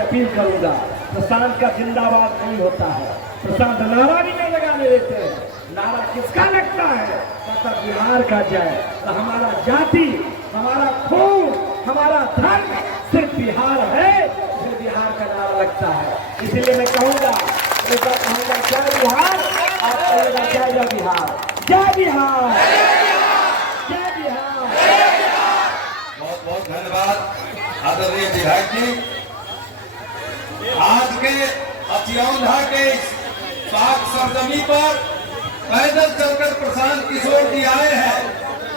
से अपील करूंगा, प्रशांत का जिंदाबाद नहीं होता है। प्रशांत नारा भी नहीं लगाने देते हैं। नारा किसका लगता है? कहता बिहार का जय। तो हमारा जाति, हमारा खून, हमारा धर्म सिर्फ बिहार है, इसलिए बिहार का नारा लगता है। इसीलिए मैं कहूंगा, एक बार कहूंगा जय बिहार, आप कहेगा जय जय बिहार, जय बिहार, जय बिहार। बहुत बहुत धन्यवाद आदरणीय विधायक जी। आज के अतियोंधा के पाक सरजमी पर पैदल चलकर प्रशांत किशोर जी आए हैं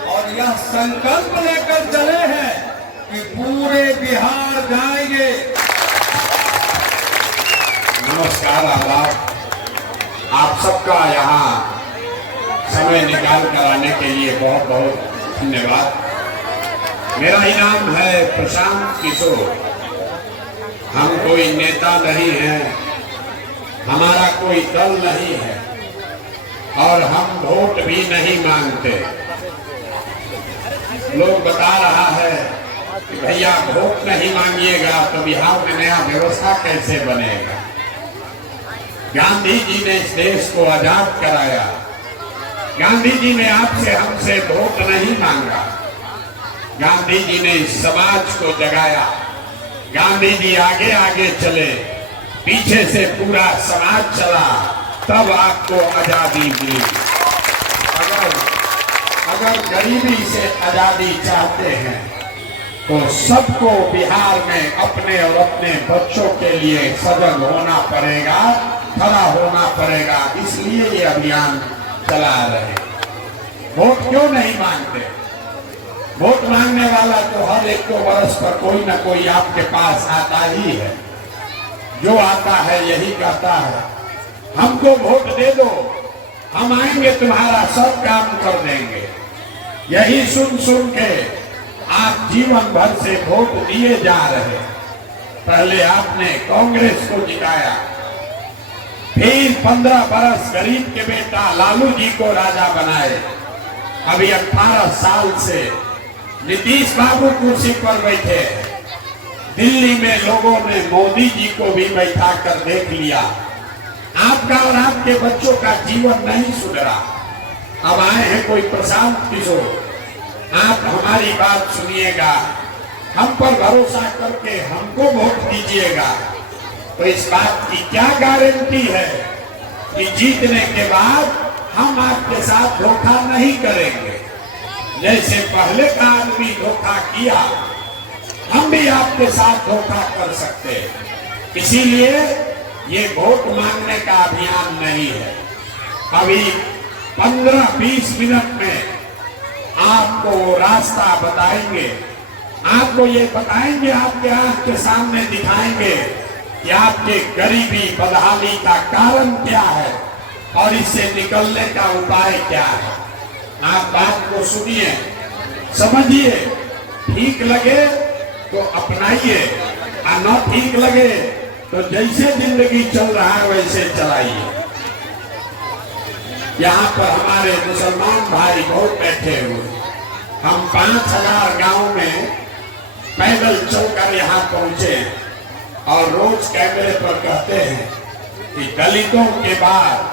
और यह संकल्प लेकर चले हैं कि पूरे बिहार जाएंगे। नमस्कार, आदाब। आप सबका यहाँ समय निकाल कर आने के लिए बहुत बहुत धन्यवाद। मेरा ही नाम है प्रशांत किशोर। हम कोई नेता नहीं है, हमारा कोई दल नहीं है और हम वोट भी नहीं मांगते। लोग बता रहा है कि भैया वोट नहीं मांगिएगा तो बिहार में नया व्यवस्था कैसे बनेगा। गांधी जी ने इस देश को आजाद कराया। गांधी जी ने आपसे हमसे वोट नहीं मांगा। गांधी जी ने इस समाज को जगाया। गांधी जी आगे आगे चले, पीछे से पूरा समाज चला, तब आपको आजादी मिली। अगर गरीबी से आजादी चाहते हैं तो सबको बिहार में अपने और अपने बच्चों के लिए सजग होना पड़ेगा, खड़ा होना पड़ेगा। इसलिए ये अभियान चला रहे। वोट क्यों नहीं मांगते? वोट मांगने वाला तो हर एक को वर्ष पर कोई ना कोई आपके पास आता ही है। जो आता है यही कहता है हमको वोट दे दो, हम आएंगे तुम्हारा सब काम कर देंगे। यही सुन सुन के आप जीवन भर से वोट दिए जा रहे। पहले आपने कांग्रेस को जिताया, फिर 15 बरस गरीब के बेटा लालू जी को राजा बनाए। अभी 18 साल से नीतीश बाबू कुर्सी पर बैठे। दिल्ली में लोगों ने मोदी जी को भी बैठा कर देख लिया। आपका और आपके बच्चों का जीवन नहीं सुधरा। अब आए हैं कोई प्रशांत किशोर। आप हमारी बात सुनिएगा, हम पर भरोसा करके हमको वोट दीजिएगा। तो इस बात की क्या गारंटी है कि जीतने के बाद हम आपके साथ धोखा नहीं करेंगे। जैसे पहले का आदमी धोखा किया, हम भी आपके साथ धोखा कर सकते हैं। इसीलिए ये वोट मांगने का अभियान नहीं है। अभी 15-20 मिनट में आपको रास्ता बताएंगे, आपको ये बताएंगे, आपके आंख के सामने दिखाएंगे कि आपके गरीबी बदहाली का कारण क्या है और इससे निकलने का उपाय क्या है। आप बात को सुनिए, समझिए, ठीक लगे तो अपनाइए और न ठीक लगे तो जैसे जिंदगी चल रहा है वैसे चलाइए। यहाँ पर हमारे मुसलमान भाई बहुत बैठे हुए। हम 5000 गांव में पैदल चलकर यहाँ पहुंचे और रोज कैमरे पर कहते हैं कि दलितों के बाद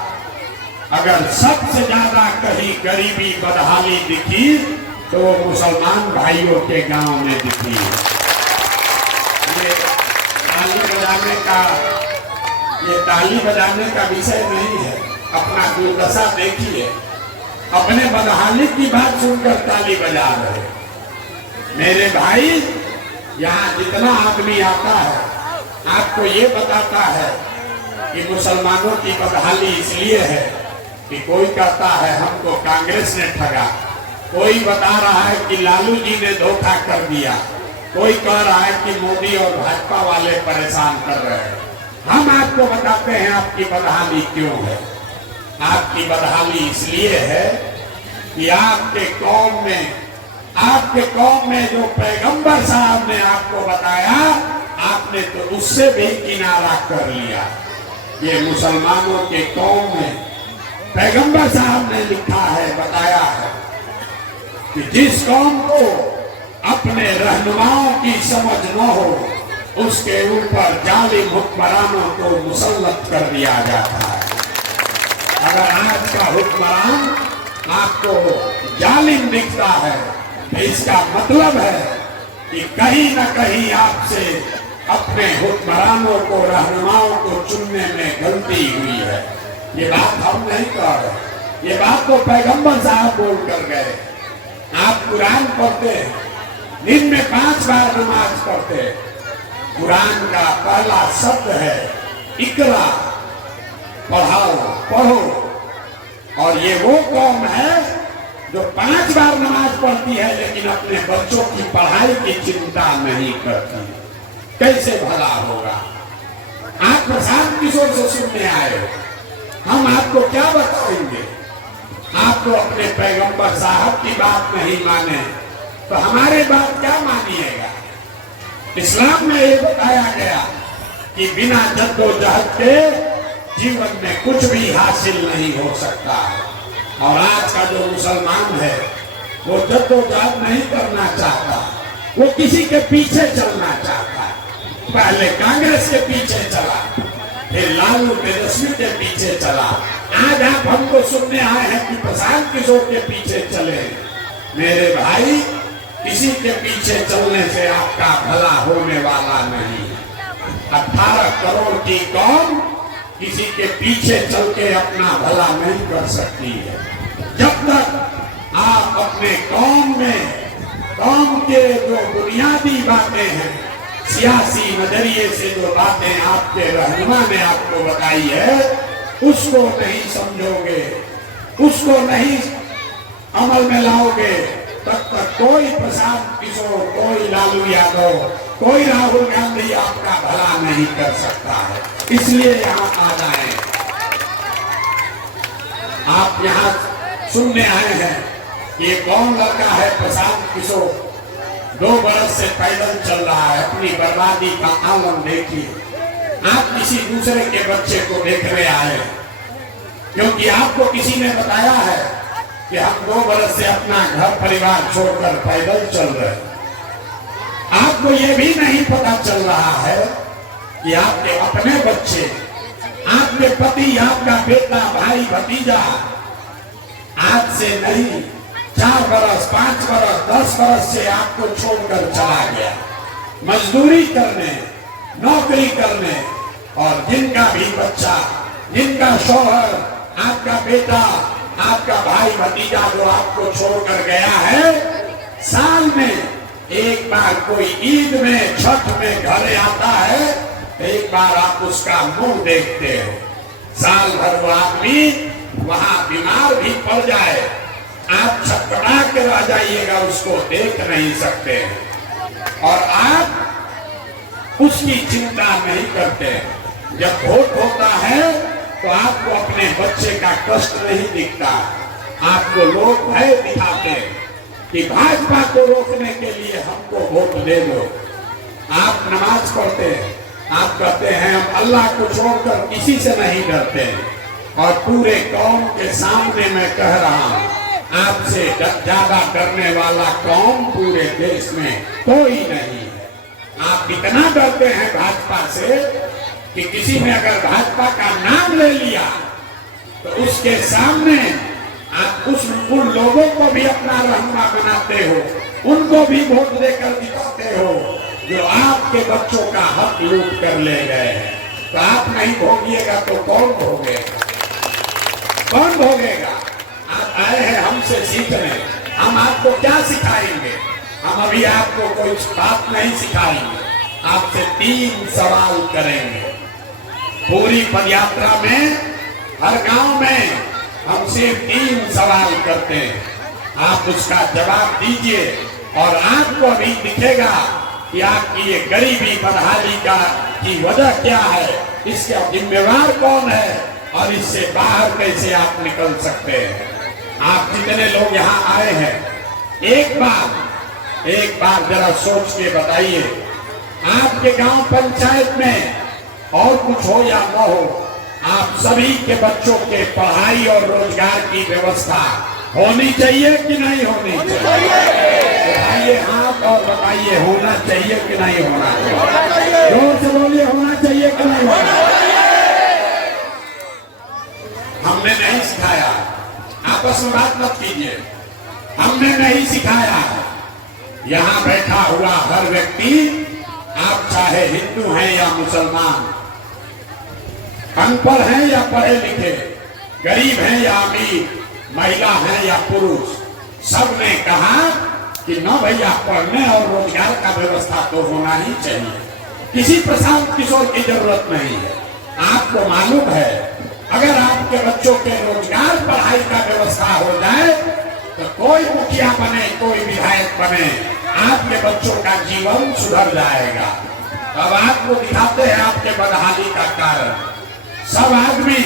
अगर सबसे ज्यादा कहीं गरीबी बदहाली दिखी तो मुसलमान भाइयों के गांव में दिखी। ये ताली बजाने का विषय नहीं है। अपना दुर्दशा देखिए, अपने बदहाली की बात सुनकर ताली बजा रहे। मेरे भाई, यहाँ जितना आदमी आता है आपको ये बताता है कि मुसलमानों की बदहाली इसलिए है कि कोई कहता है हमको कांग्रेस ने ठगा, कोई बता रहा है कि लालू जी ने धोखा कर दिया, कोई कह रहा है कि मोदी और भाजपा वाले परेशान कर रहे हैं। हम आपको बताते हैं आपकी बदहाली क्यों है। आपकी बदहाली इसलिए है कि आपके कौम में जो पैगंबर साहब ने आपको बताया, आपने तो उससे भी किनारा कर लिया। ये मुसलमानों के कौम में पैगंबर साहब ने लिखा है, बताया है कि जिस कौम को अपने रहनुमाओं की समझ न हो उसके ऊपर जालिम हुक्मरानों को मुसल्लत कर दिया जाता है। अगर आज का हुक्मरान आपको जालिम दिखता है तो इसका मतलब है कि कहीं न कहीं आपसे अपने हुक्मरानों को, रहनुमाओं को चुनने में गलती हुई है। ये बात हम नहीं कह रहे, ये बात तो पैगंबर साहब बोल कर गए। आप कुरान पढ़ते हैं, दिन में 5 बार नमाज पढ़ते हैं। कुरान का पहला शब्द है इकरा, पढ़ाओ, पढ़ो। और ये वो कौम है जो 5 बार नमाज पढ़ती है लेकिन अपने बच्चों की पढ़ाई की चिंता नहीं करती। कैसे भला होगा? आप प्रशांत किशोर से सुनने आए हो, हम आपको क्या बताएंगे? आप तो अपने पैगंबर साहब की बात नहीं माने तो हमारे बात क्या मानिएगा? इस्लाम में ये बताया गया कि बिना जद्दोजहद के जीवन में कुछ भी हासिल नहीं हो सकता। और आज का जो मुसलमान है वो जद्दोजहद नहीं करना चाहता, वो किसी के पीछे चलना चाहता है। पहले कांग्रेस के पीछे चला, फिर लालू तेजस्वी के पीछे चला, आज आप हमको सुनने आए हैं कि प्रशांत किशोर के पीछे चले। मेरे भाई, किसी के पीछे चलने से आपका भला होने वाला नहीं। 18 करोड़ की कौम किसी के पीछे चल के अपना भला नहीं कर सकती है। जब तक आप अपने कौम में, कौम के जो बुनियादी बातें हैं, सियासी नजरिए से जो बातें आपके रहनुमा ने आपको बताई है, उसको नहीं समझोगे, उसको नहीं अमल में लाओगे, तब तक कोई प्रशांत किशोर, कोई लालू यादव, कोई राहुल गांधी आपका भला नहीं कर सकता है। इसलिए यहाँ आ जाए। आप यहाँ सुनने आए हैं कि ये कौन लड़का है प्रशांत किशोर, 2 बरस से पैदल चल रहा है। अपनी बर्बादी का आलम देखिए। आप किसी दूसरे के बच्चे को देखने आए क्योंकि आपको किसी ने बताया है कि हम 2 बरस से अपना घर परिवार छोड़कर पैदल चल रहे। आपको ये भी नहीं पता चल रहा है कि आपके अपने बच्चे, आपके पति, आपका बेटा, भाई, भतीजा आज से नहीं 4 बरस, 5 बरस, 10 बरस से आपको छोड़कर चला गया मजदूरी करने, नौकरी करने। और जिनका भी बच्चा, जिनका शौहर, आपका बेटा, आपका भाई, भतीजा जो आपको छोड़कर गया है, साल में एक बार कोई ईद में, छठ में घर आता है, एक बार आप उसका मुंह देखते हो। साल भर वो आदमी वहां बीमार भी पड़ जाए, आप छटपटा के रह जाइएगा, उसको देख नहीं सकते। और आप उसकी चिंता नहीं करते। जब वोट होता है तो आपको अपने बच्चे का कष्ट नहीं दिखता। आपको लोग भय दिखाते कि भाजपा को रोकने के लिए हमको वोट दे दो। आप नमाज पढ़ते हैं, आप कहते हैं हम अल्लाह को छोड़कर किसी से नहीं डरते। और पूरे कौम के सामने मैं कह रहा हूं, आपसे ज्यादा डरने वाला कौम पूरे देश में कोई नहीं है। आप इतना डरते हैं भाजपा से कि किसी ने अगर भाजपा का नाम ले लिया तो उसके सामने आप उन लोगों को भी अपना रहनुमा बनाते हो, उनको भी वोट देकर दिखाते हो जो आपके बच्चों का हक लूट कर ले गए हैं। तो आप नहीं भोगिएगा तो कौन भोगेगा? कौन भोगेगा? आप आए हैं हमसे सीखने, हम आपको क्या सिखाएंगे? हम अभी आपको कोई बात नहीं सिखाएंगे, आपसे 3 सवाल करेंगे। पूरी पदयात्रा में हर गांव में हम सिर्फ 3 सवाल करते हैं, आप उसका जवाब दीजिए और आपको अभी दिखेगा कि आपकी ये गरीबी, बदहाली की वजह क्या है, इसका जिम्मेवार कौन है और इससे बाहर कैसे आप निकल सकते हैं। आप जितने लोग यहाँ आए हैं, एक बार जरा सोच के बताइए, आपके गांव पंचायत में और कुछ हो या न हो, आप सभी के बच्चों के पढ़ाई और रोजगार की व्यवस्था होनी चाहिए कि नहीं होनी चाहिए? उठाइए हाथ और बताइए होना चाहिए कि नहीं होना चाहिए? जोर से बोलिए, होना चाहिए कि नहीं होना चाहिए? हमने नहीं सिखाया, आपस में बात मत कीजिए। हमने नहीं सिखाया। यहाँ बैठा हुआ हर व्यक्ति, आप चाहे हिंदू हैं या मुसलमान, अनपढ़ हैं या पढ़े लिखे, गरीब हैं या अमीर, महिला हैं या पुरुष, सबने कहा कि न भैया पढ़ने और रोजगार का व्यवस्था तो होना ही चाहिए। किसी प्रशांत किशोर की जरूरत नहीं है। आपको मालूम है, अगर आपके बच्चों के रोजगार पढ़ाई का व्यवस्था हो जाए तो कोई मुखिया बने, कोई विधायक बने, आपके बच्चों का जीवन सुधर जाएगा। अब आपको दिखाते हैं आपके बदहाली का कारण। सब आदमी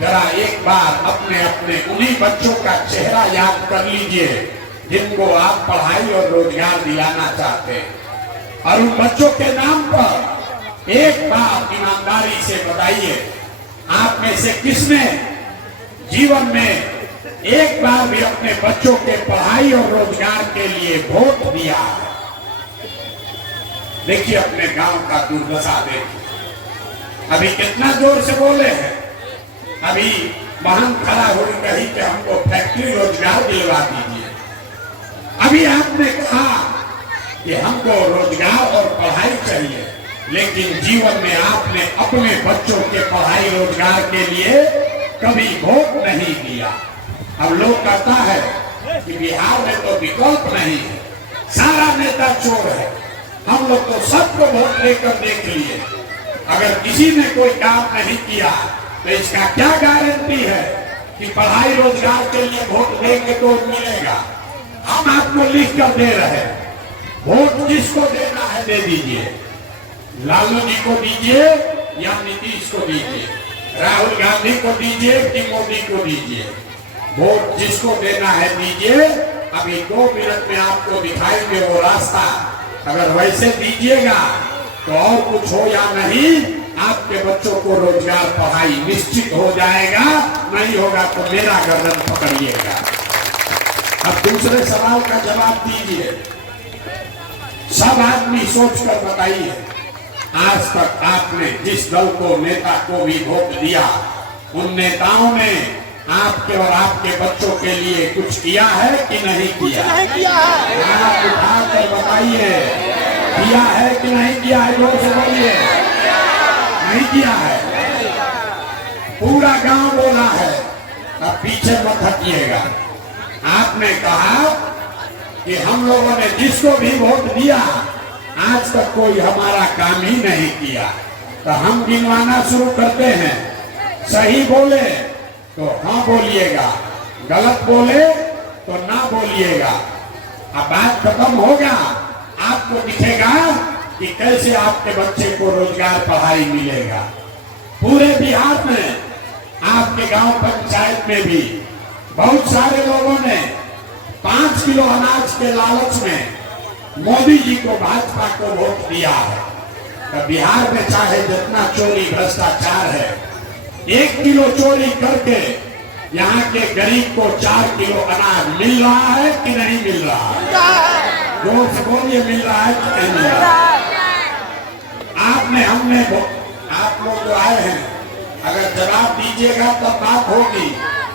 जरा एक बार अपने अपने उन्हीं बच्चों का चेहरा याद कर लीजिए जिनको आप पढ़ाई और रोजगार दिलाना चाहते हैं, और उन बच्चों के नाम पर एक बार ईमानदारी से बताइए, आप में से किसने जीवन में एक बार भी अपने बच्चों के पढ़ाई और रोजगार के लिए वोट दिया? देखिए अपने गांव का दुर्दशा देखिए। अभी कितना जोर से बोले हैं। अभी वाहन खड़ा हो कही कि हमको फैक्ट्री रोजगार दिलवा दीजिए। अभी आपने कहा कि हमको रोजगार और पढ़ाई चाहिए, लेकिन जीवन में आपने अपने बच्चों के पढ़ाई रोजगार के लिए कभी वोट नहीं दिया। अब लोग कहता है कि बिहार में तो विकल्प नहीं है, सारा नेता चोर है। हम लोग तो सबको वोट लेकर देख लिए, अगर किसी ने कोई काम नहीं किया तो इसका क्या गारंटी है कि पढ़ाई रोजगार के लिए वोट देंगे तो मिलेगा? हम आपको लिख कर दे रहे हैं, वोट जिसको देना है दे दीजिए। लालू जी को दीजिए या नीतीश को दीजिए, राहुल गांधी को दीजिए कि मोदी को दीजिए, वोट जिसको देना है दीजिए। अभी 2 मिनट में आपको दिखाएंगे वो रास्ता। अगर वैसे दीजिएगा तो और कुछ हो या नहीं, आपके बच्चों को रोजगार पढ़ाई निश्चित हो जाएगा। नहीं होगा तो मेरा गर्दन पकड़िएगा। अब दूसरे सवाल का जवाब दीजिए। सब आदमी सोचकर बताइए, आज तक आपने जिस दल को, नेता को भी वोट दिया, उन नेताओं ने आपके और आपके बच्चों के लिए कुछ किया है कि नहीं किया? आप उठा कर बताइए, किया है कि नहीं किया है? जोर से बोलिए, नहीं किया है। पूरा गांव बोला है। अब पीछे मत हटिएगा। आपने कहा कि हम लोगों ने जिसको भी वोट दिया आज तक कोई हमारा काम ही नहीं किया। तो हम गिनवाना शुरू करते हैं। सही बोले तो हाँ बोलिएगा, गलत बोले तो ना बोलिएगा। अब बात खत्म होगा, आपको दिखेगा कि कैसे आपके बच्चे को रोजगार पढ़ाई मिलेगा। पूरे बिहार में, आपके गांव पंचायत में भी बहुत सारे लोगों ने 5 किलो अनाज के लालच में मोदी जी को, भाजपा को वोट दिया है। तो बिहार में चाहे जितना चोरी भ्रष्टाचार है, 1 किलो चोरी करके यहाँ के गरीब को 4 किलो अनाज मिल रहा है कि नहीं मिल रहा है? जोर से बोलिए, मिल रहा है कि नहीं मिल रहा है? आपने, हमने, आप लोग जो आए हैं, अगर जवाब दीजिएगा तब बात होगी।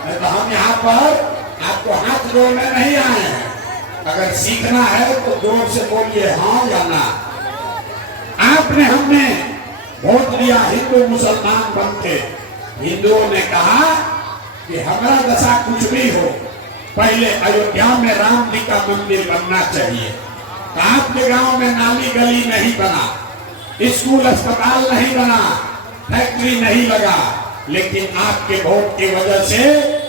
तो हम यहाँ पर आपको हाथ जोड़ने नहीं आए हैं। अगर सीखना है तो जोर से बोलिए हाँ या ना। आपने, हमने वोट दिया हिंदू मुसलमान बनके। हिंदुओं ने कहा कि हमारा दशा कुछ भी हो, पहले अयोध्या में राम जी का मंदिर बनना चाहिए। तो आपके गांव में नाली गली नहीं बना, स्कूल अस्पताल नहीं बना, फैक्ट्री नहीं लगा, लेकिन आपके वोट की वजह से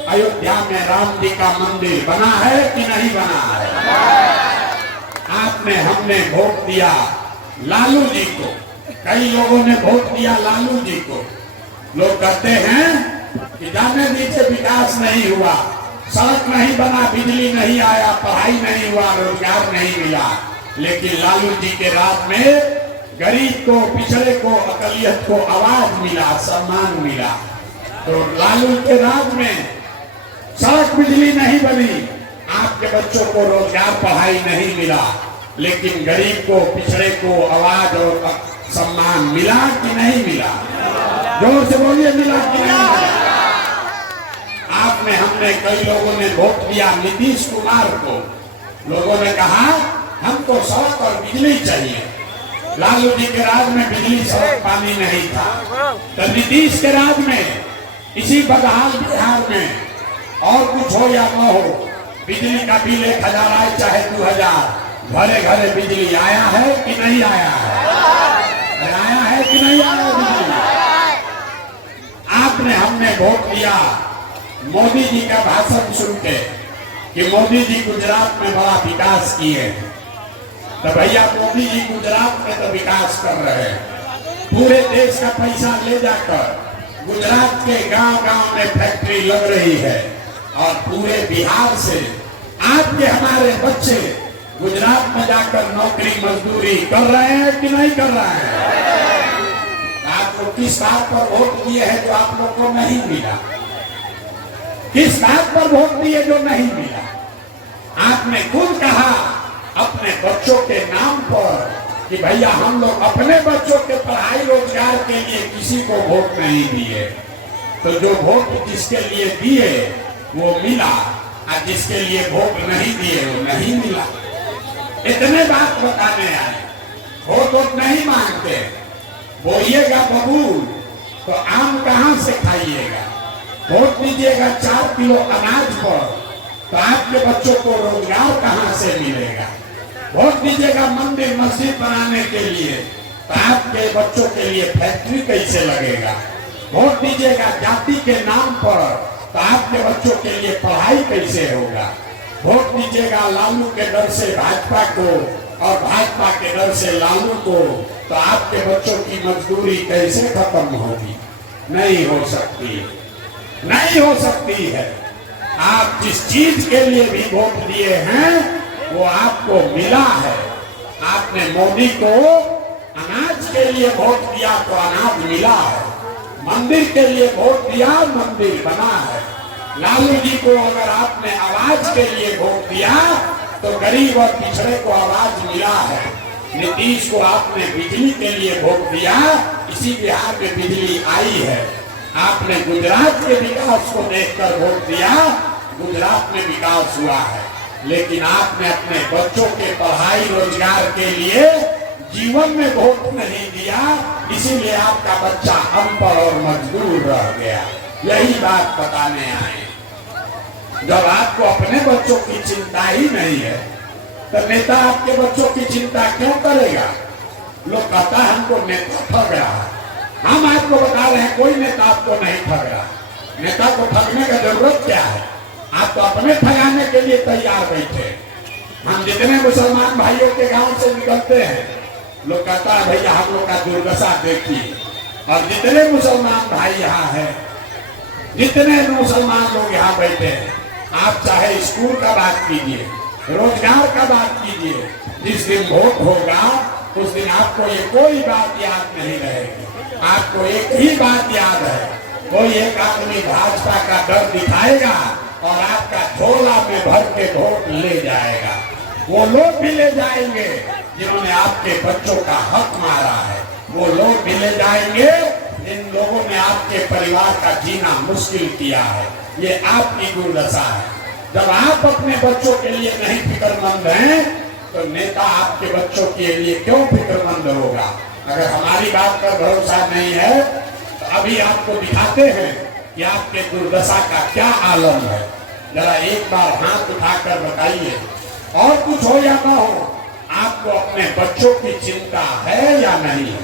अयोध्या में राम जी का मंदिर बना है कि नहीं बना है? आपने, हमने वोट दिया लालू जी को। कई लोगों ने वोट दिया लालू जी को। लोग कहते हैं कि जाने दीजिए, विकास नहीं हुआ, सड़क नहीं बना, बिजली नहीं आया, पढ़ाई नहीं हुआ, रोजगार नहीं मिला। लेकिन लालू जी के राज में गरीब को, पिछड़े को, अकलियत को आवाज मिला, सम्मान मिला। तो लालू के राज में सड़क बिजली नहीं बनी, आपके बच्चों को रोजगार पढ़ाई नहीं मिला, लेकिन गरीब को, पिछड़े को आवाज और सम्मान मिला कि नहीं मिला? जोर से बोलिए, मिला कि नहीं मिला? आपने, हमने, कई लोगों ने वोट दिया नीतीश कुमार को। लोगों ने कहा हमको सड़क और बिजली चाहिए। लालू जी के राज में बिजली, सड़क, पानी नहीं था, तो नीतीश के राज में इसी बदहाल बिहार में और कुछ हो या न हो, बिजली का बिल 1000 आए चाहे 2000, घरे घरे बिजली आया है कि नहीं आया है? आया है कि नहीं आया बिजली? आपने, हमने वोट दिया मोदी जी का भाषण सुन के कि मोदी जी गुजरात में बड़ा विकास किए, तो भैया मोदी जी गुजरात में तो विकास कर रहे हैं। पूरे देश का पैसा ले जाकर गुजरात के गांव-गांव में फैक्ट्री लग रही है, और पूरे बिहार से आपके, हमारे बच्चे गुजरात में जाकर नौकरी मजदूरी कर रहे हैं कि नहीं कर रहे हैं? आप लोग किस बात पर वोट दिए हैं जो आप लोग को नहीं मिला? किस बात पर वोट दिए जो नहीं मिला? आपने खुद कहा अपने बच्चों के नाम पर कि भैया हम लोग अपने बच्चों के पढ़ाई रोजगार के लिए किसी को वोट नहीं दिए। तो जो वोट जिसके लिए दिए वो मिला, और जिसके लिए वोट नहीं दिए वो नहीं मिला। इतने बात बताने आए, वोट नहीं मांगते, बोइएगा बबूल तो आम कहां से खाइएगा? वोट दीजिएगा 4 किलो अनाज पर, तो आपके बच्चों को रोजगार कहां से मिलेगा? वोट दीजिएगा मंदिर मस्जिद बनाने के लिए, तो आपके बच्चों के लिए फैक्ट्री कैसे लगेगा? वोट दीजिएगा जाति के नाम पर, तो आपके बच्चों के लिए पढ़ाई कैसे होगा? वोट दीजिएगा लालू के डर से भाजपा को और भाजपा के डर से लालू को, तो आपके बच्चों की मजदूरी कैसे खत्म होगी? नहीं हो सकती, नहीं हो सकती है। आप जिस चीज के लिए भी वोट दिए हैं वो आपको मिला है। आपने मोदी को अनाज के लिए वोट दिया तो अनाज मिला है, मंदिर के लिए वोट दिया मंदिर बना है। लालू जी को अगर आपने आवाज के लिए वोट दिया तो गरीब और पिछड़े को आवाज मिला है। नीतीश को आपने बिजली के लिए वोट दिया, इसी बिहार में बिजली आई है। आपने गुजरात के विकास को देखकर वोट दिया, गुजरात में विकास हुआ है। लेकिन आपने अपने बच्चों के पढ़ाई रोजगार के लिए जीवन में वोट नहीं दिया, इसीलिए आपका बच्चा अनपढ़ और मजदूर रह गया। यही बात बताने आए। जब आपको अपने बच्चों की चिंता ही नहीं है तो नेता आपके बच्चों की चिंता क्यों करेगा? लोग कहता है हमको नेता ठग रहा है। हम आपको बता रहे हैं कोई नेता आपको नहीं ठग रहा। नेता को ठगने का जरूरत क्या है? आप तो अपने ठगाने के लिए तैयार बैठे। हम जितने मुसलमान भाइयों के गांव से निकलते हैं, लोग कहता है भैया हम लोग का दुर्दशा देखिए। और जितने मुसलमान भाई यहाँ हैं, जितने मुसलमान लोग यहाँ बैठे हैं, आप चाहे स्कूल का बात कीजिए, रोजगार का बात कीजिए, जिस दिन वोट होगा उस दिन आपको ये कोई बात याद नहीं रहेगी। आपको एक ही बात याद है, कोई एक आदमी भाजपा का डर दिखाएगा और आपका झोला में भर के वोट ले जाएगा। वो लोग भी ले जाएंगे जिन्होंने आपके बच्चों का हक मारा है, वो लोग भी ले जाएंगे जिन लोगों ने आपके परिवार का जीना मुश्किल किया है। ये आपकी दुर्दशा है। जब आप अपने बच्चों के लिए नहीं फिक्रमंद हैं तो नेता आपके बच्चों के लिए क्यों फिक्रमंद होगा? अगर हमारी बात पर भरोसा नहीं है तो अभी आपको दिखाते हैं कि आपके दुर्दशा का क्या आलम है। जरा एक बार हाथ उठाकर बताइए, और कुछ हो या ना हो, आपको अपने बच्चों की चिंता है या नहीं?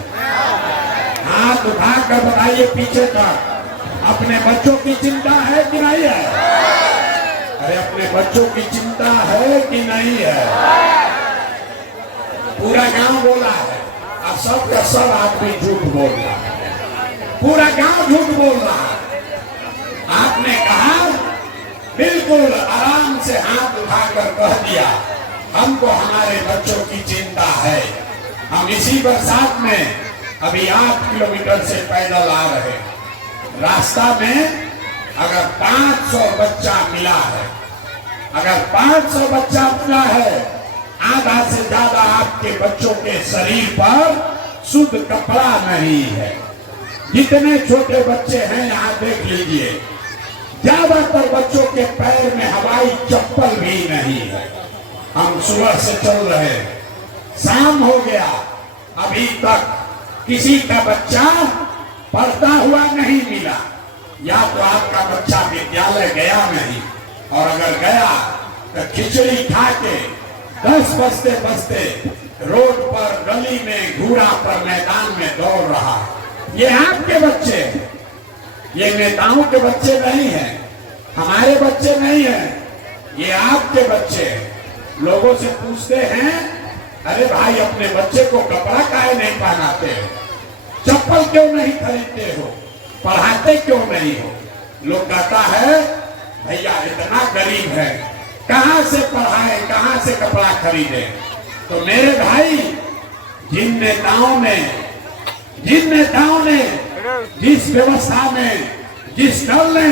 हाथ उठाकर बताइए पीछे तक, अपने बच्चों की चिंता है कि नहीं है? अरे अपने बच्चों की चिंता है कि नहीं है? पूरा गांव बोला है, अब सब का सब आदमी झूठ बोल रहा है, पूरा गांव झूठ बोल रहा है। आपने कहा बिल्कुल आराम से हाथ उठाकर कह दिया हमको हमारे बच्चों की चिंता है। हम इसी बरसात में अभी 8 किलोमीटर से पैदल आ रहे, रास्ता में अगर 500 बच्चा मिला है, अगर 500 बच्चा मिला है, आधा से ज्यादा आपके बच्चों के शरीर पर शुद्ध कपड़ा नहीं है। जितने छोटे बच्चे हैं यहाँ देख लीजिए, ज्यादातर बच्चों के पैर में हवाई चप्पल भी नहीं है। हम सुबह से चल रहे हैं, शाम हो गया, अभी तक किसी का बच्चा पढ़ता हुआ नहीं मिला। या तो आपका बच्चा विद्यालय गया नहीं, और अगर गया तो खिचड़ी खा के 10 बजते बजते रोड पर, गली में, घूरा पर, मैदान में दौड़ रहा। ये आपके बच्चे, ये नेताओं के बच्चे नहीं हैं, हमारे बच्चे नहीं हैं, ये आपके बच्चे। लोगों से पूछते हैं, अरे भाई अपने बच्चे को कपड़ा काहे नहीं पहनाते हो, चप्पल क्यों नहीं खरीदते हो, पढ़ाते क्यों नहीं हो? लोग कहता है भैया इतना गरीब है, कहां से पढ़ाए, कहां से कपड़ा खरीदे। तो मेरे भाई, जिन नेताओं ने जिस व्यवस्था में, जिस दल ने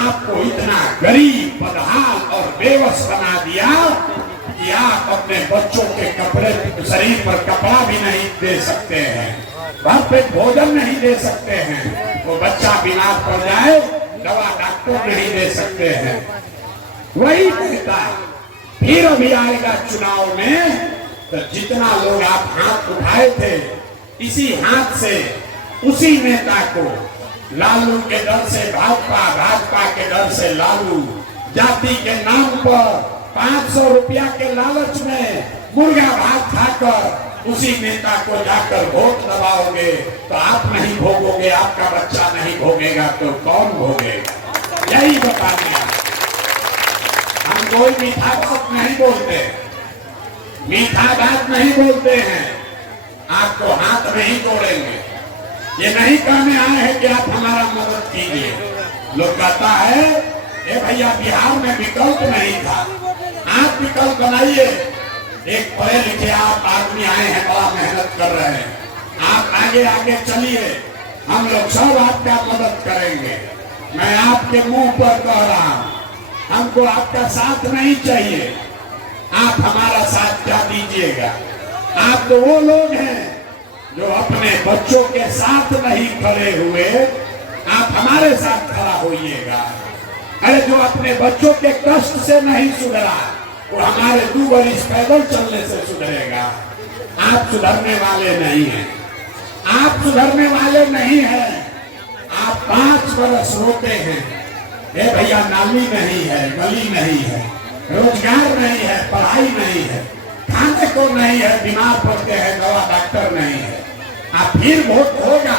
आपको इतना गरीब, बदहाल और बेवस बना दिया कि आप अपने बच्चों के कपड़े, शरीर पर कपड़ा भी नहीं दे सकते हैं, भरपेट भोजन नहीं दे सकते हैं, वो बच्चा बीमार पड़ जाए दवा डॉक्टर नहीं दे सकते हैं। वही कहता फिर अभी आएगा चुनाव में, तो जितना लोग आप हाथ उठाए थे, इसी हाथ से उसी नेता को, लालू के डर से भाजपा, भाजपा के डर से लालू, जाति के नाम पर 500 रुपया के लालच में मुर्गा भात खाकर उसी नेता को जाकर वोट दबाओगे तो आप नहीं भोगोगे, आपका बच्चा नहीं भोगेगा तो कौन भोगेगा? यही बता दिया। हम कोई मीठा बात नहीं बोलते, मीठा बात नहीं बोलते हैं, आपको हाथ नहीं तोड़ेंगे। ये नहीं कहने आए हैं कि आप हमारा मदद कीजिए। लोग कहता है ए भैया बिहार में विकल्प नहीं था, आप विकल्प बनाइए। एक पढ़े लिखे आप आदमी आए हैं, बड़ा मेहनत कर रहे हैं, आप आगे आगे चलिए, हम लोग सब आपका मदद करेंगे। मैं आपके मुंह पर कह रहा हूं, हमको आपका साथ नहीं चाहिए, आप हमारा साथ क्या दीजिएगा? आप तो वो लोग हैं जो अपने बच्चों के साथ नहीं खड़े हुए, आप हमारे साथ खड़ा होइएगा। अरे जो अपने बच्चों के कष्ट से नहीं सुधरा, वो हमारे 2 बरिस पैदल चलने से सुधरेगा। आप सुधरने वाले नहीं हैं, आप सुधरने वाले नहीं हैं। आप 5 बरस रोते हैं, ए भैया नाली नहीं है, गली नहीं है, रोजगार नहीं है, पढ़ाई नहीं है, खाने को नहीं है, बीमार पड़ते हैं, दवा डॉक्टर नहीं है। आप फिर वोट होगा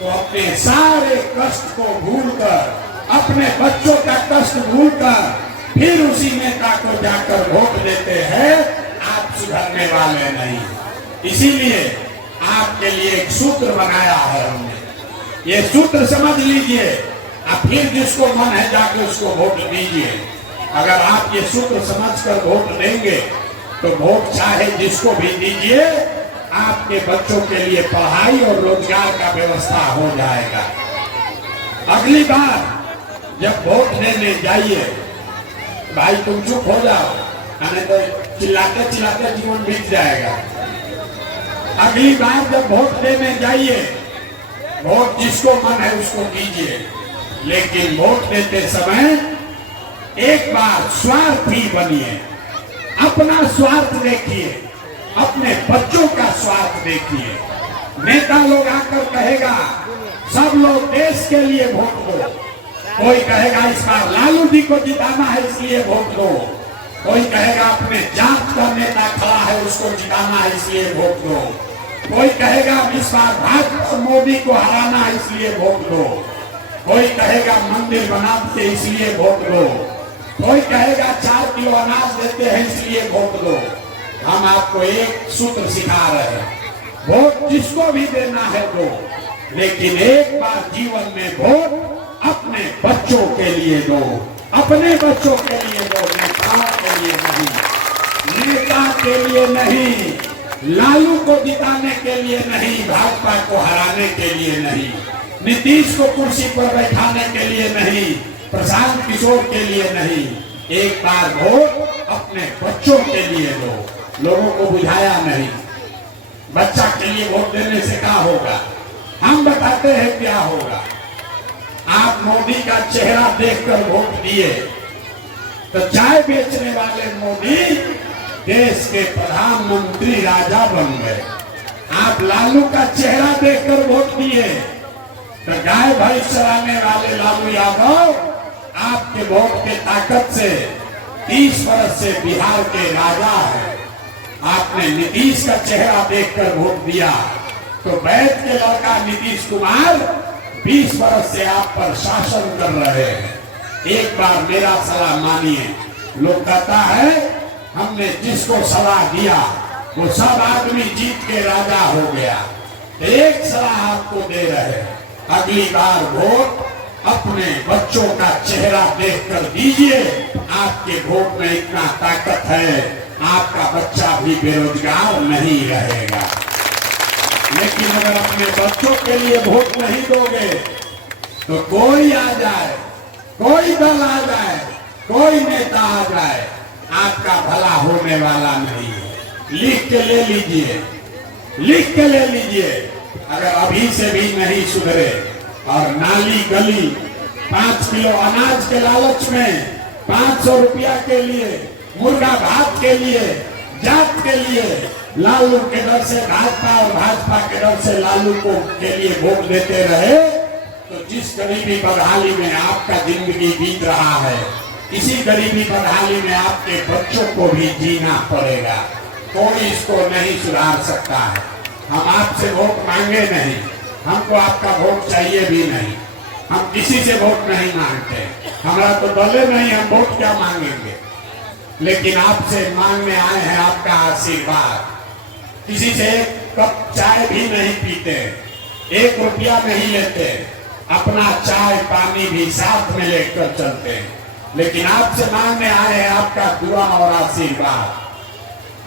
तो अपने सारे कष्ट को भूलकर, अपने बच्चों का कष्ट भूलकर फिर उसी नेता को जाकर वोट देते हैं। आप सुधरने वाले नहीं। इसीलिए आपके लिए एक सूत्र बनाया है हमने, ये सूत्र समझ लीजिए। आप फिर जिसको मन है जाके उसको वोट दीजिए। अगर आप ये सूत्र समझकर वोट देंगे तो वोट चाहे जिसको भी दीजिए, आपके बच्चों के लिए पढ़ाई और रोजगार का व्यवस्था हो जाएगा। अगली बार जब वोट देने जाइए, भाई तुम चुप हो जाओ, नहीं तो चिल्लाते चिल्लाते जीवन बीत जाएगा। अगली बार जब वोट देने जाइए, वोट जिसको मन है उसको दीजिए, लेकिन वोट देते समय एक बार स्वार्थी बनिए, अपना स्वार्थ देखिए, अपने बच्चों का स्वार्थ देखिए। नेता लोग आकर कहेगा सब लोग देश के लिए वोट दो, कोई कहेगा इस बार लालू जी को जिताना है इसलिए वोट दो, कोई कहेगा अपने जात का नेता खड़ा है उसको जिताना है इसलिए वोट दो, कोई कहेगा इस बार भाजपा मोदी को हराना है इसलिए वोट दो, कोई कहेगा मंदिर बनाते इसलिए वोट दो, कोई कहेगा 4 किलो अनाज देते हैं इसलिए वोट दो। हम आपको एक सूत्र सिखा रहे हैं, वोट जिसको भी देना है दो, लेकिन एक बार जीवन में वोट अपने बच्चों के लिए दो, अपने बच्चों के लिए दो, नेताओं के लिए नहीं, नेता के लिए नहीं, लालू को जिताने के लिए नहीं, भाजपा को हराने के लिए नहीं, नीतीश को कुर्सी पर बैठाने के लिए नहीं, प्रशांत किशोर के लिए नहीं, एक बार वोट अपने बच्चों के लिए दो। लोगों को बुझाया नहीं, बच्चा के लिए वोट देने से क्या होगा, हम बताते हैं क्या होगा। आप मोदी का चेहरा देखकर वोट दिए तो चाय बेचने वाले मोदी देश के प्रधानमंत्री राजा बन गए। आप लालू का चेहरा देखकर वोट दिए तो गाय भैंस चराने वाले लालू यादव आपके वोट के ताकत से 30 वर्ष से बिहार के राजा है। आपने नीतीश का चेहरा देखकर वोट दिया तो वैद के लड़का नीतीश कुमार 20 वर्ष से आप पर शासन कर रहे हैं। एक बार मेरा सलाह मानिए। लोग कहता है हमने जिसको सलाह दिया वो सब आदमी जीत के राजा हो गया। एक सलाह आपको दे रहे हैं, अगली बार वोट अपने बच्चों का चेहरा देखकर दीजिए। आपके वोट में इतना ताकत है, आपका बच्चा भी बेरोजगार नहीं रहेगा। लेकिन अगर अपने बच्चों के लिए वोट नहीं दोगे तो कोई आ जाए, कोई दल आ जाए, कोई नेता आ जाए, आपका भला होने वाला नहीं है। लिख के ले लीजिए, लिख के ले लीजिए। अगर अभी से भी नहीं सुधरे और नाली गली 5 किलो अनाज के लालच में 500 रुपया के लिए, मुर्गा भात के लिए, जात के लिए लालू के डर से भाजपा और भाजपा के डर से लालू को के लिए वोट देते रहे तो जिस गरीबी बदहाली में आपका जिंदगी बीत रहा है, इसी गरीबी बदहाली में आपके बच्चों को भी जीना पड़ेगा। कोई इसको नहीं सुधार सकता है। हम आपसे वोट मांगे नहीं, हमको आपका वोट चाहिए भी नहीं, हम किसी से वोट नहीं मांगते। हमारा तो दले नहीं, हम वोट क्या मांगेंगे। लेकिन आपसे मांगने आए हैं आपका आशीर्वाद। किसी से एक कप चाय भी नहीं पीते, 1 रुपया नहीं लेते, अपना चाय पानी भी साथ में लेकर चलते हैं। लेकिन आपसे मांगने आए हैं आपका दुआ और आशीर्वाद।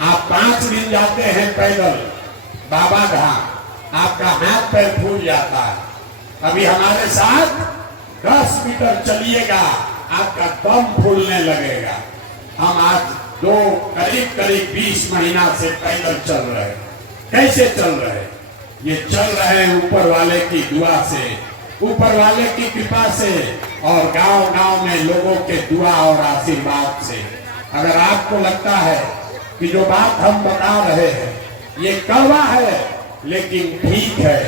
आप 5 दिन जाते हैं पैदल बाबा धाम, आपका हाथ पैर फूल जाता है। अभी हमारे साथ 10 मीटर चलिएगा, आपका दम फूलने लगेगा। हम आज करीब 20 महीना से पैदल चल रहे हैं। कैसे चल रहे हैं? ये चल रहे हैं ऊपर वाले की दुआ से, ऊपर वाले की कृपा से और गांव-गांव में लोगों के दुआ और आशीर्वाद से। अगर आपको लगता है कि जो बात हम बता रहे हैं ये कड़वा है लेकिन ठीक है,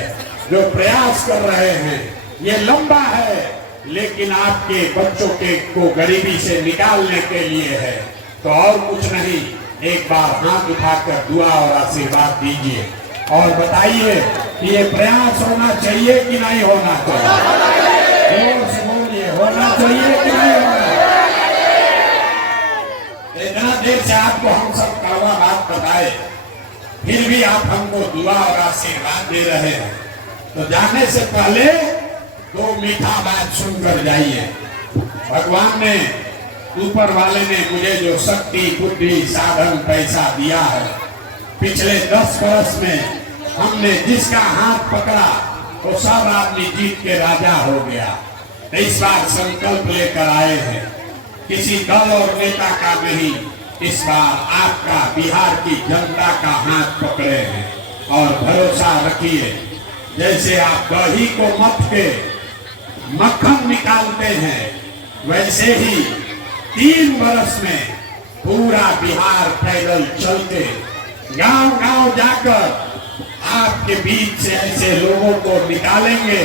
जो प्रयास कर रहे हैं ये लंबा है लेकिन आपके बच्चों के को गरीबी से निकालने के लिए है, तो और कुछ नहीं। एक बार हाथ उठाकर दुआ और आशीर्वाद दीजिए और बताइए कि ये प्रयास होना चाहिए कि नहीं होना चाहिए। जोर से बोलिए, होना चाहिए कि नहीं होना। इतना देर से आपको हम सब कड़वा बात बताए, फिर भी आप हमको दुआ और आशीर्वाद दे रहे हैं, तो जाने से पहले 2 मीठा बात सुनकर जाइए। भगवान ने, ऊपर वाले ने मुझे जो शक्ति, बुद्धि, साधन, पैसा दिया है, पिछले 10 वर्ष में हमने जिसका हाथ पकड़ा वो सब आदमी जीत के राजा हो गया। इस बार संकल्प लेकर आए हैं, किसी दल और नेता का नहीं, इस बार आपका, बिहार की जनता का हाथ पकड़े हैं और भरोसा रखिए। जैसे आप दही को मथ के मक्खन निकालते हैं, वैसे ही 3 वर्ष में पूरा बिहार पैदल चलते गांव-गांव जाकर आपके बीच से ऐसे लोगों को निकालेंगे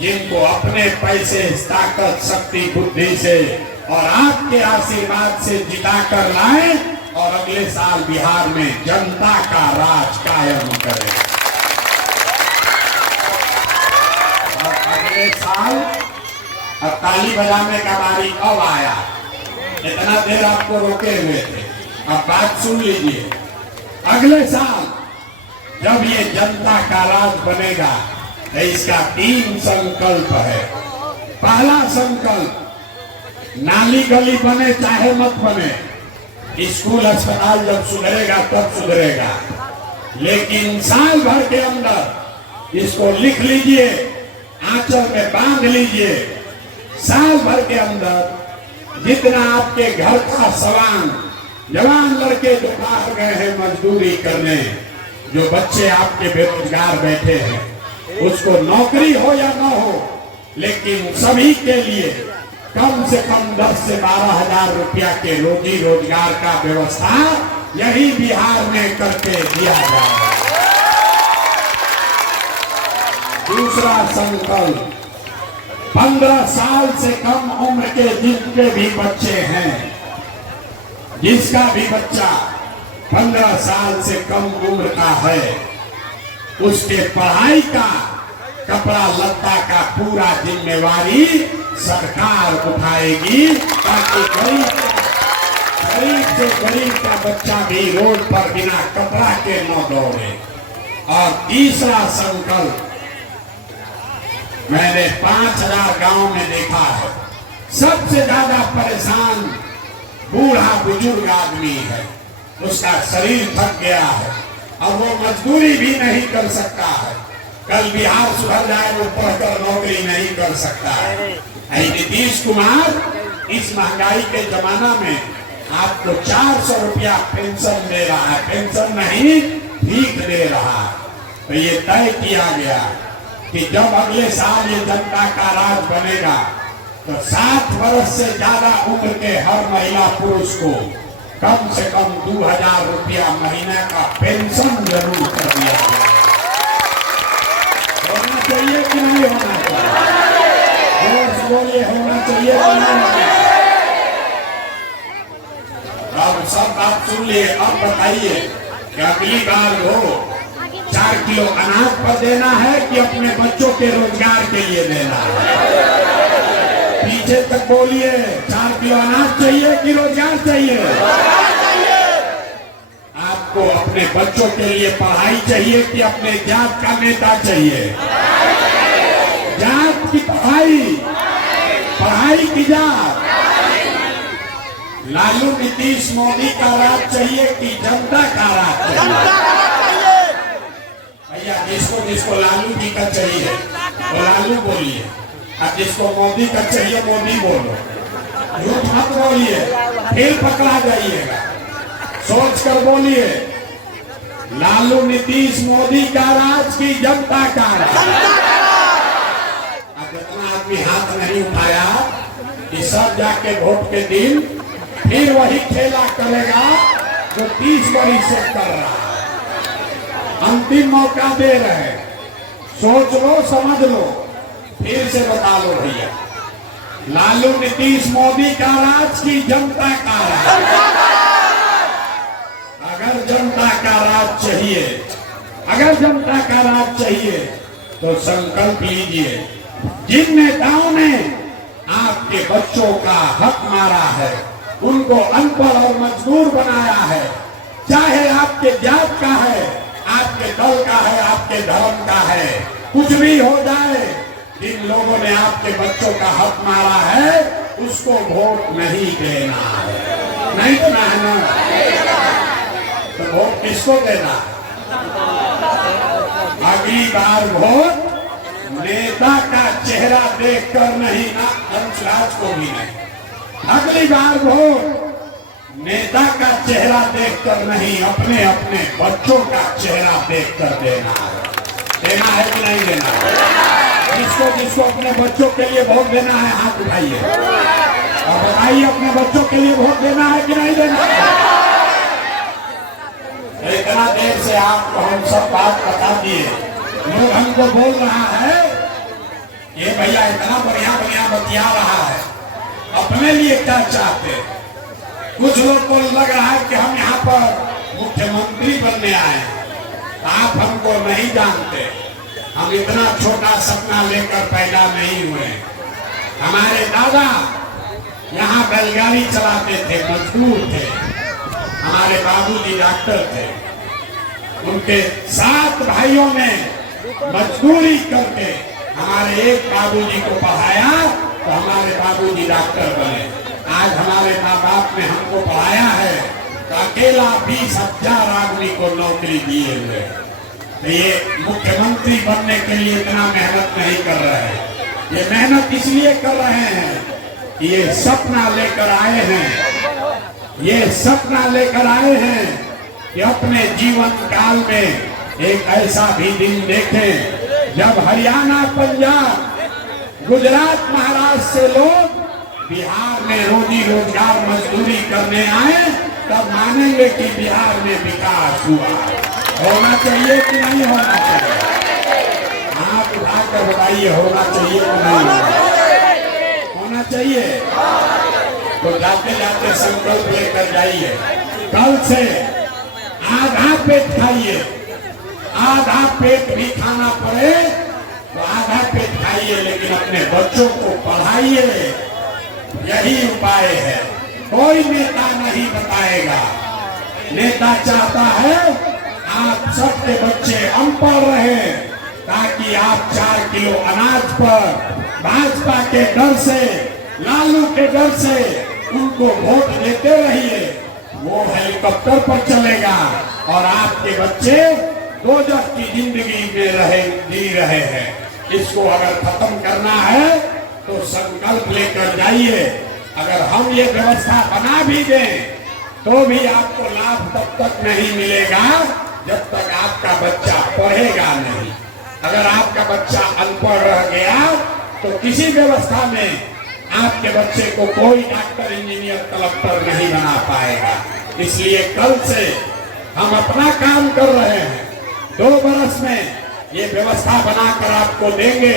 जिनको अपने पैसे, ताकत, शक्ति, बुद्धि से और आपके आशीर्वाद से जिता कर लाए और अगले साल बिहार में जनता का राज कायम करें। और अगले साल अब ताली बजाने का बारी कब आया? इतना देर आपको रोके हुए थे, अब बात सुन लीजिए। अगले साल जब ये जनता का राज बनेगा तो इसका 3 संकल्प है। पहला संकल्प, नाली गली बने चाहे मत बने, स्कूल अस्पताल जब सुधरेगा तब सुधरेगा, लेकिन साल भर के अंदर इसको लिख लीजिए, आंचल में बांध लीजिए। साल भर के अंदर जितना आपके घर का सवाल, जवान लड़के जो बाहर गए हैं मजदूरी करने, जो बच्चे आपके बेरोजगार बैठे हैं, उसको नौकरी हो या न हो, लेकिन सभी के लिए कम से कम 10 से 12 हजार रुपया के रोजी रोजगार का व्यवस्था यही बिहार में करके दिया जाए। दूसरा संकल्प, 15 साल से कम उम्र के जितने भी बच्चे हैं, जिसका भी बच्चा 15 साल से कम उम्र का है, उसके पढ़ाई का, कपड़ा लत्ता का पूरा जिम्मेवारी सरकार उठाएगी, ताकि गरीब से गरीब का बच्चा भी रोड पर बिना कपड़ा के न दौड़े। और तीसरा संकल्प, मैंने 5000 गांव में देखा है, सबसे ज्यादा परेशान बूढ़ा बुजुर्ग आदमी है। उसका शरीर थक गया है और वो मजदूरी भी नहीं कर सकता है। कल बिहार सुधर जाए, वो पढ़कर नौकरी नहीं कर सकता है। नीतीश कुमार इस महंगाई के जमाना में आपको 400 रुपया पेंशन दे रहा है, पेंशन नहीं भीख दे रहा है। तो ये तय किया गया कि जब अगले साल ये जनता का राज बनेगा तो 60 वर्ष से ज्यादा उम्र के हर महिला पुरुष को कम से कम 2000 रुपया महीने का पेंशन जरूर कर दिया जाए। होना चाहिए कि नहीं होना चाहिए? बोलिए, होना चाहिए कि नहीं होना चाहिए? अब सब बात सुन लिए। अब बताइए कि अगली बार हो 4 किलो अनाज पर देना है कि अपने बच्चों के रोजगार के लिए देना है? पीछे तक बोलिए, 4 किलो अनाज चाहिए कि रोजगार चाहिए? आपको अपने बच्चों के लिए पढ़ाई चाहिए कि अपने जात का नेता चाहिए? जात की पढ़ाई, पढ़ाई की जात। लालू नीतीश मोदी का राज चाहिए कि जनता का राज चाहिए? भैया, जिसको लालू जी का चाहिए वो लालू बोलिए, और जिसको मोदी का चाहिए मोदी बोलो। झूठ मत बोलिए, फिर पकड़ा जाइएगा। सोच कर बोलिए, लालू नीतीश मोदी का राज की जनता का राज। अब जितना आदमी हाथ नहीं उठाया कि सब जाके वोट के दिन फिर वही खेला करेगा जो 30 वर्ष से कर रहा है। अंतिम मौका दे रहे, सोच लो, समझ लो, फिर से बता लो भैया, लालू नीतीश मोदी का राज की जनता का राज? अगर जनता का राज चाहिए, अगर जनता का राज चाहिए तो संकल्प लीजिए, जिन नेताओं ने आपके बच्चों का हक मारा है, उनको अनपढ़ और मजदूर बनाया है, चाहे आपके जात का है, आपके दल का है, आपके धर्म का है, कुछ भी हो जाए, जिन लोगों ने आपके बच्चों का हक मारा है उसको वोट नहीं देना है। नहीं देना है ना? तो वोट किसको देना? अगली बार वोट नेता का चेहरा देखकर नहीं, ना हंसराज को भी नहीं। अगली बार वोट नेता का चेहरा देखकर नहीं, अपने अपने बच्चों का चेहरा देखकर देना है। देना है कि नहीं देना है? जिसको अपने बच्चों के लिए वोट देना है हाथ उठाइए और बताइए, अपने बच्चों के लिए वोट देना है कि नहीं देना है? इतना देर से आपको हम सब बात बता दिए, लोग हमको बोल रहा है ये भैया इतना बढ़िया बढ़िया बतिया रहा है, अपने लिए क्या चाहते? कुछ लोग को लग रहा है कि हम यहाँ पर मुख्यमंत्री बनने आए हैं। आप हमको नहीं जानते, हम इतना छोटा सपना लेकर पैदा नहीं हुए। हमारे दादा यहाँ बैलगाड़ी चलाते थे, मजदूर थे। हमारे बाबूजी डॉक्टर थे। उनके 7 भाइयों ने मजदूरी करके हमारे एक बाबूजी को पढ़ाया तो हमारे बाबूजी डॉक्टर बने। आज हमारे माँ बाप ने हमको पढ़ाया है तो अकेला 20,000 आदमी को नौकरी दिए हुए। तो ये मुख्यमंत्री बनने के लिए इतना मेहनत नहीं कर रहे हैं। ये मेहनत इसलिए कर रहे हैं कि ये सपना लेकर आए हैं, ये सपना लेकर आए हैं कि अपने जीवन काल में एक ऐसा भी दिन देखें जब हरियाणा, पंजाब, गुजरात, महाराष्ट्र से लोग बिहार में रोजी रोजगार मजदूरी करने आए, तब मानेंगे कि बिहार में विकास हुआ। होना चाहिए कि नहीं होना चाहिए? आप उठाकर बताइए, होना चाहिए कि नहीं होना चाहिए? तो जाते जाते संकल्प लेकर जाइए, कल से आधा पेट खाइए, आधा पेट भी खाना पड़े तो आधा पेट खाइए, लेकिन अपने बच्चों को पढ़ाइए। यही उपाय है, कोई नेता नहीं बताएगा। नेता चाहता है आप सबके बच्चे अनपढ़ रहे, ताकि आप 4 किलो अनाज पर भाजपा के डर से, लालू के डर से उनको वोट देते रहिए। वो हेलीकॉप्टर पर चलेगा और आपके बच्चे दोजख की जिंदगी में जी रहे हैं। इसको अगर खत्म करना है तो संकल्प लेकर जाइए। अगर हम ये व्यवस्था बना भी दें तो भी आपको लाभ तब तक नहीं मिलेगा जब तक आपका बच्चा पढ़ेगा नहीं। अगर आपका बच्चा अनपढ़ रह गया तो किसी व्यवस्था में आपके बच्चे को कोई डॉक्टर, इंजीनियर, कलेक्टर नहीं बना पाएगा। इसलिए कल से हम अपना काम कर रहे हैं। 2 बरस में ये व्यवस्था बनाकर आपको देंगे।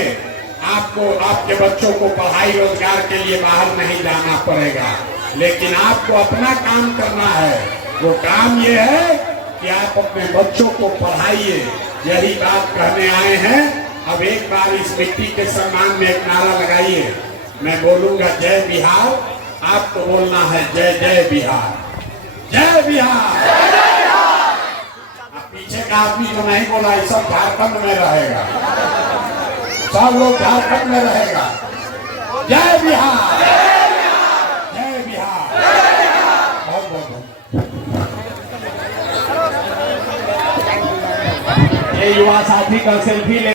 आपको, आपके बच्चों को पढ़ाई रोजगार के लिए बाहर नहीं जाना पड़ेगा, लेकिन आपको अपना काम करना है। वो काम ये है कि आप अपने बच्चों को पढ़ाइए। यही बात कहने आए हैं। अब एक बार इस मिट्टी के सम्मान में एक नारा लगाइए। मैं बोलूंगा जय बिहार, आपको बोलना है जय जय बिहार, जय बिहार। अब पीछे का आदमी तो नहीं बोला, ये सब झारखंड में रहेगा, सब लोग झारखंड में रहेगा। जय बिहार, जय बिहार। बहुत बहुत ये युवा साथी का सेल्फी ले